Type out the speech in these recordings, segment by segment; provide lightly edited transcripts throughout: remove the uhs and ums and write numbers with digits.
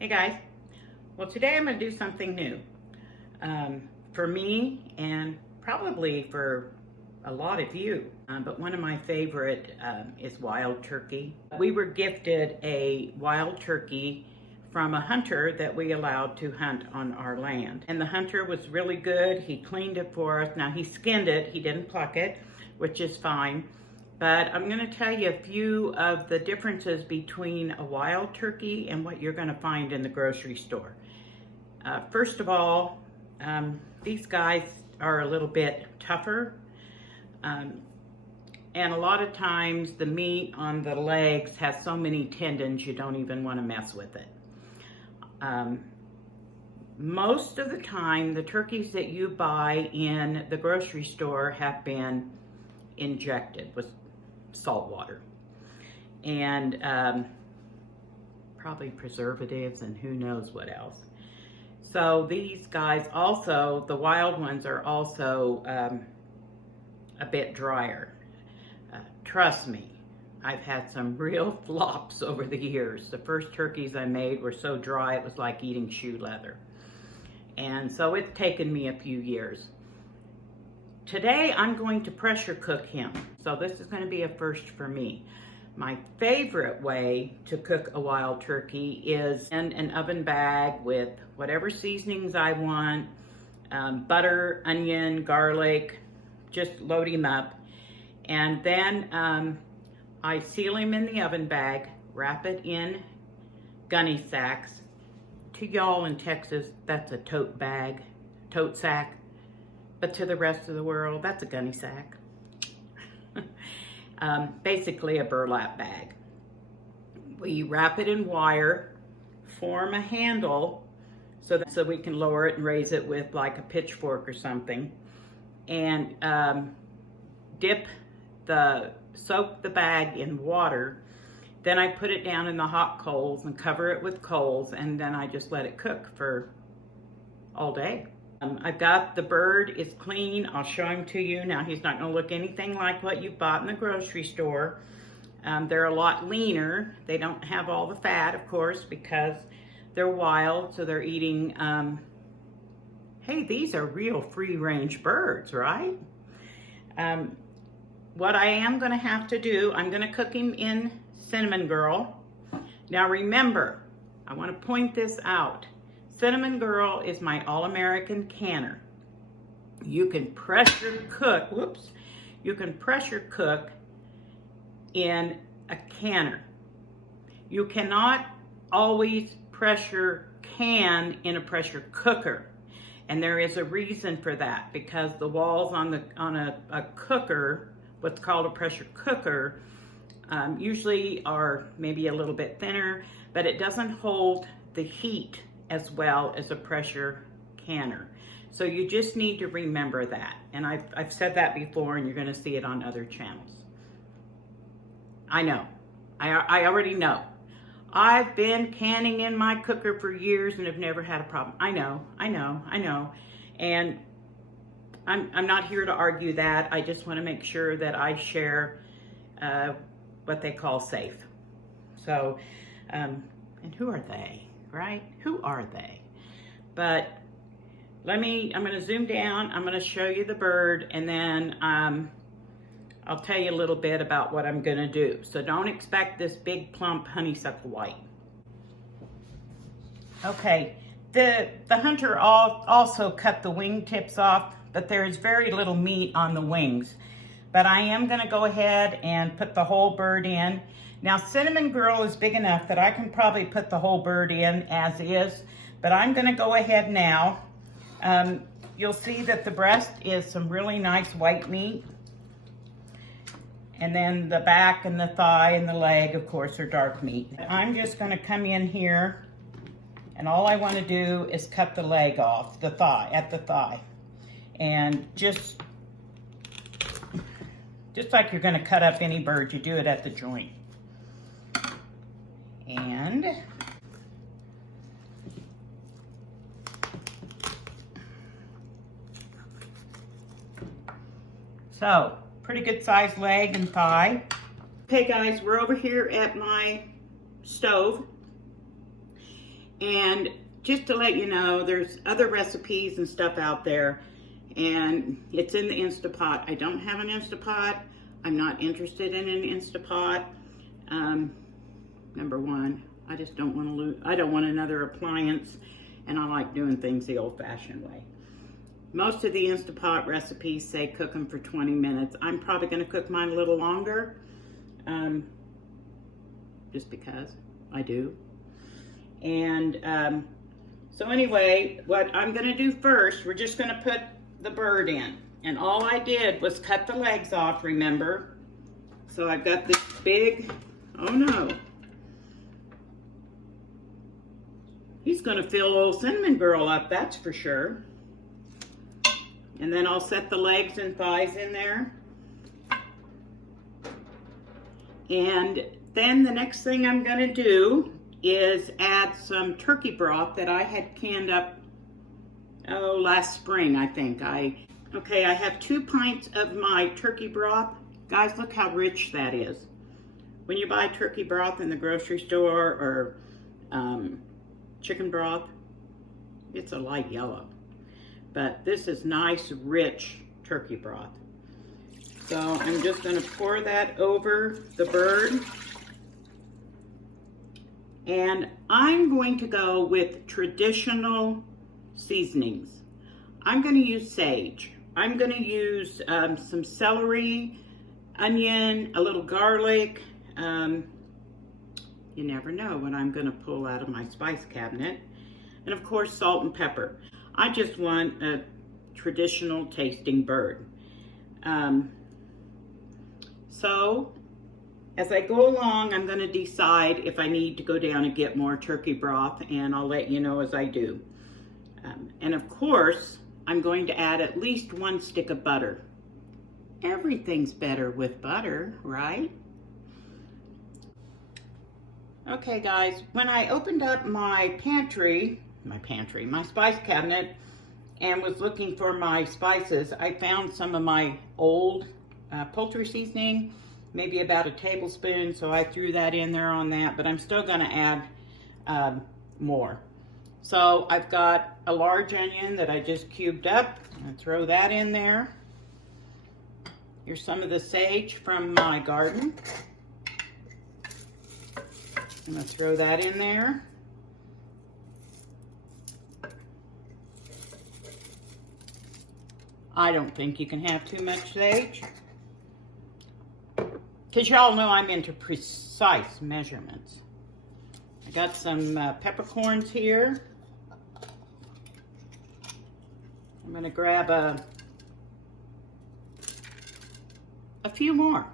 Hey guys, well today I'm going to do something new for me and probably for a lot of you, but one of my favorite is wild turkey. We were gifted a wild turkey from a hunter that we allowed to hunt on our land, and the hunter was really good. He cleaned it for us. Now he skinned it, he didn't pluck it, which is fine. But I'm going to tell you a few of the differences between a wild turkey and what you're going to find in the grocery store. First of all, these guys are a little bit tougher. And a lot of times the meat on the legs has so many tendons you don't even want to mess with it. Most of the time, the turkeys that you buy in the grocery store have been injected with salt water and probably preservatives and who knows what else. So these guys also, the wild ones are also a bit drier. Trust me, I've had some real flops over the years. The first turkeys I made were so dry it was like eating shoe leather. And so it's taken me a few years. Today I'm going to pressure cook him. So this is going to be a first for me. My favorite way to cook a wild turkey is in an oven bag with whatever seasonings I want, butter, onion, garlic, just load him up. And then I seal him in the oven bag, wrap it in gunny sacks. To y'all in Texas, that's a tote sack. But to the rest of the world, that's a gunny sack. Basically a burlap bag. We wrap it in wire, form a handle so we can lower it and raise it with like a pitchfork or something, and soak the bag in water. Then I put it down in the hot coals and cover it with coals, and then I just let it cook for all day. I've got the bird, it's clean. I'll show him to you. Now he's not gonna look anything like what you bought in the grocery store. They're a lot leaner. They don't have all the fat, of course, because they're wild, so they're eating, hey, these are real free-range birds, right? What I am gonna have to do, I'm gonna cook him in Cinnamon Girl. Now remember, I wanna point this out. Cinnamon Girl is my all-American canner. You can pressure cook, you can pressure cook in a canner. You cannot always pressure can in a pressure cooker. And there is a reason for that, because the walls on a cooker, what's called a pressure cooker, usually are maybe a little bit thinner, but it doesn't hold the heat as well as a pressure canner. So you just need to remember that. And I've said that before, and you're gonna see it on other channels. I know, I already know. I've been canning in my cooker for years and have never had a problem. I know. And I'm not here to argue that. I just wanna make sure that I share what they call safe. So, and who are they? Right? Who are they? But I'm gonna zoom down, I'm gonna show you the bird, and then I'll tell you a little bit about what I'm gonna do. So don't expect this big plump honeysuckle white. Okay, the hunter also cut the wing tips off, but there is very little meat on the wings. But I am gonna go ahead and put the whole bird in. Now, Cinnamon Girl is big enough that I can probably put the whole bird in as is, but I'm gonna go ahead now. You'll see that the breast is some really nice white meat. And then the back and the thigh and the leg, of course, are dark meat. I'm just gonna come in here, and all I wanna do is cut the leg off, at the thigh. And just like you're gonna cut up any bird, you do it at the joint. And so, pretty good sized leg and thigh. Okay guys, we're over here at my stove. And just to let you know, there's other recipes and stuff out there, and it's in the Instapot. I don't have an Instapot. I'm not interested in an Instapot. Number one, I just don't want to lose. I don't want another appliance, and I like doing things the old-fashioned way. Most of the Instapot recipes say cook them for 20 minutes. I'm probably going to cook mine a little longer, just because I do. And so anyway, what I'm going to do first, we're just going to put the bird in. And all I did was cut the legs off, remember? So I've got this big, oh no. He's going to fill old Cinnamon Girl up, that's for sure. And then I'll set the legs and thighs in there. And then the next thing I'm going to do is add some turkey broth that I had canned up, last spring, I think. Okay, I have 2 pints of my turkey broth. Guys, look how rich that is. When you buy turkey broth in the grocery store or chicken broth, it's a light yellow. But this is nice, rich turkey broth. So I'm just going to pour that over the bird. And I'm going to go with traditional seasonings. I'm going to use sage. I'm going to use some celery, onion, a little garlic. You never know what I'm going to pull out of my spice cabinet. And of course, salt and pepper. I just want a traditional tasting bird. So as I go along, I'm going to decide if I need to go down and get more turkey broth, and I'll let you know as I do. And of course, I'm going to add at least 1 stick of butter. Everything's better with butter, right? Okay guys, when I opened up my spice cabinet and was looking for my spices, I found some of my old poultry seasoning, maybe about a tablespoon, so I threw that in there on that, but I'm still gonna add more. So I've got a large onion that I just cubed up. I'm gonna throw that in there. Here's some of the sage from my garden. I'm gonna throw that in there. I don't think you can have too much sage, because y'all know I'm into precise measurements. I got some peppercorns here. I'm gonna grab a few more.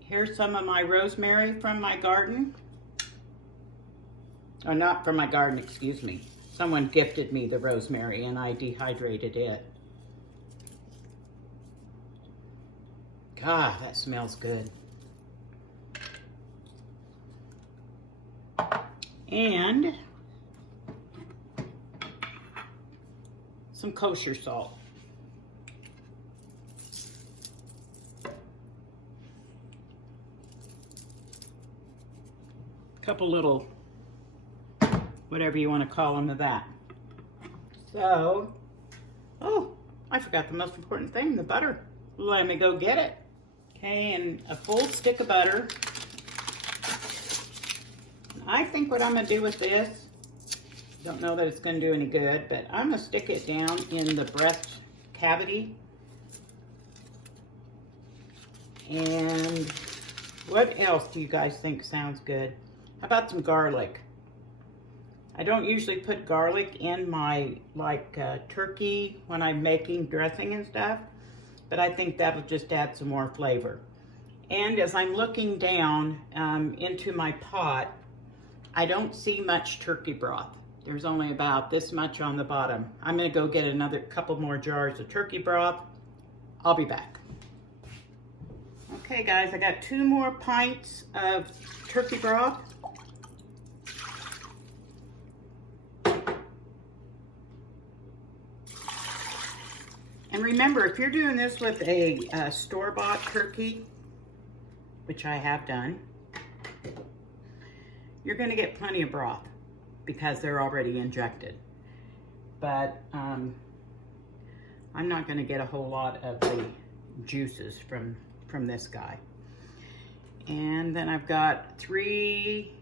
Here's some of my rosemary from my garden. Or not from my garden, excuse me. Someone gifted me the rosemary and I dehydrated it. God, that smells good. And some kosher salt. Couple little, whatever you want to call them, of that. So, oh, I forgot the most important thing, the butter. Let me go get it. Okay, and a full stick of butter. I think what I'm gonna do with this, don't know that it's gonna do any good, but I'm gonna stick it down in the breast cavity. And what else do you guys think sounds good? How about some garlic? I don't usually put garlic in my turkey when I'm making dressing and stuff, but I think that'll just add some more flavor. And as I'm looking down into my pot, I don't see much turkey broth. There's only about this much on the bottom. I'm gonna go get another couple more jars of turkey broth. I'll be back. Okay guys, I got 2 more pints of turkey broth. And remember, if you're doing this with a store-bought turkey, which I have done, you're going to get plenty of broth because they're already injected. But I'm not going to get a whole lot of the juices from this guy. And then I've got 3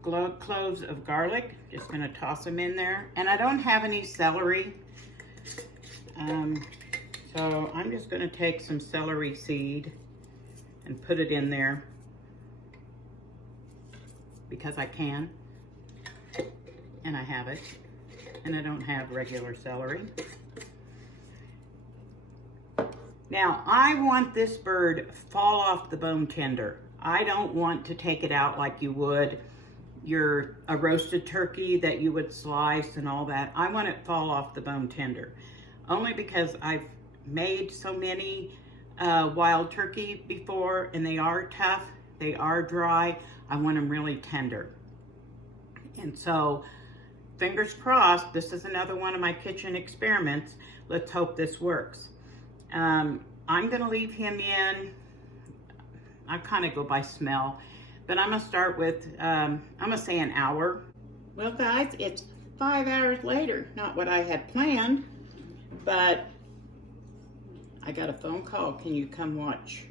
cloves of garlic. Just going to toss them in there. And I don't have any celery. So I'm just going to take some celery seed and put it in there because I can. And I have it. And I don't have regular celery. Now, I want this bird fall off the bone tender. I don't want to take it out like you would a roasted turkey that you would slice and all that. I want it fall off the bone tender. Only because I've made so many wild turkey before, and they are tough, they are dry. I want them really tender. And so, fingers crossed, this is another one of my kitchen experiments. Let's hope this works. I'm gonna leave him in, I kind of go by smell, but I'm gonna start with, I'm gonna say an hour. Well guys, it's 5 hours later, not what I had planned, but I got a phone call, can you come watch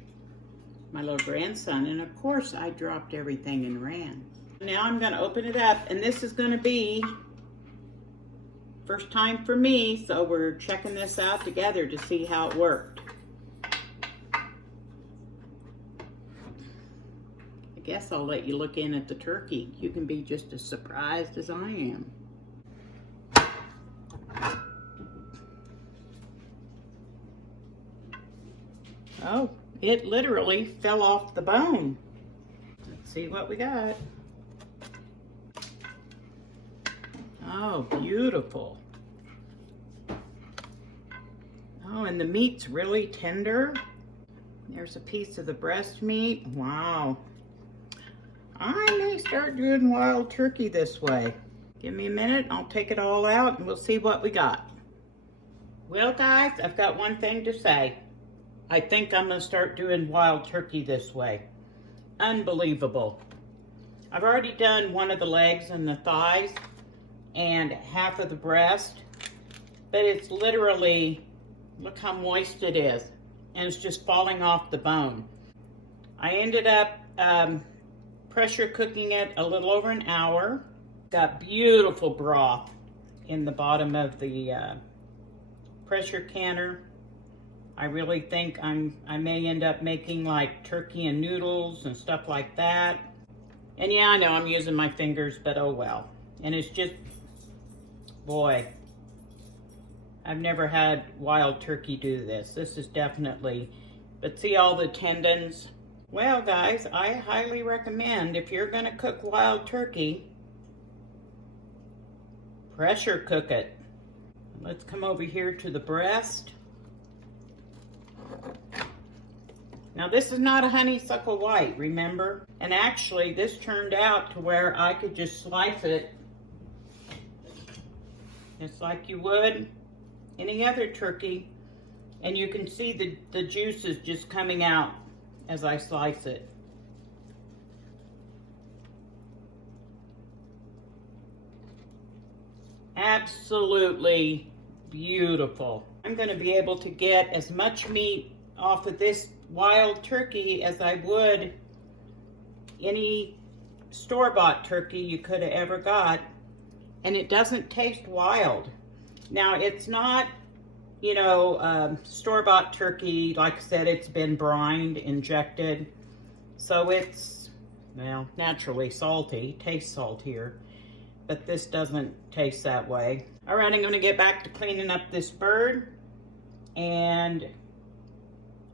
my little grandson? And of course I dropped everything and ran. Now I'm gonna open it up, and this is gonna be first time for me, so we're checking this out together to see how it worked. I guess I'll let you look in at the turkey. You can be just as surprised as I am. Oh, it literally fell off the bone. Let's see what we got. Oh, beautiful. Oh, and the meat's really tender. There's a piece of the breast meat. Wow. I may start doing wild turkey this way. Give me a minute, I'll take it all out and we'll see what we got. Well guys, I've got one thing to say. I think I'm gonna start doing wild turkey this way. Unbelievable. I've already done one of the legs and the thighs and half of the breast, but it's literally, look how moist it is, and it's just falling off the bone. I ended up pressure cooking it a little over an hour. Got beautiful broth in the bottom of the pressure canner. I really think I may end up making like turkey and noodles and stuff like that. And yeah, I know I'm using my fingers, but oh well. And it's just, boy, I've never had wild turkey do this. This is definitely, but see all the tendons? Well guys, I highly recommend if you're gonna cook wild turkey, pressure cook it. Let's come over here to the breast. Now this is not a honeysuckle white, remember? And actually this turned out to where I could just slice it just like you would any other turkey, and you can see the juices just coming out as I slice it. Absolutely beautiful. I'm going to be able to get as much meat off of this wild turkey as I would any store-bought turkey you could have ever got, and it doesn't taste wild. Now it's not, you know, store-bought turkey, like I said, it's been brined, injected, so it's, well, naturally salty, tastes saltier, but this doesn't taste that way. All right, I'm gonna get back to cleaning up this bird, and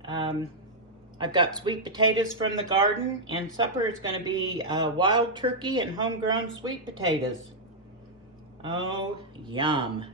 I've got sweet potatoes from the garden, and supper is gonna be wild turkey and homegrown sweet potatoes. Oh, yum.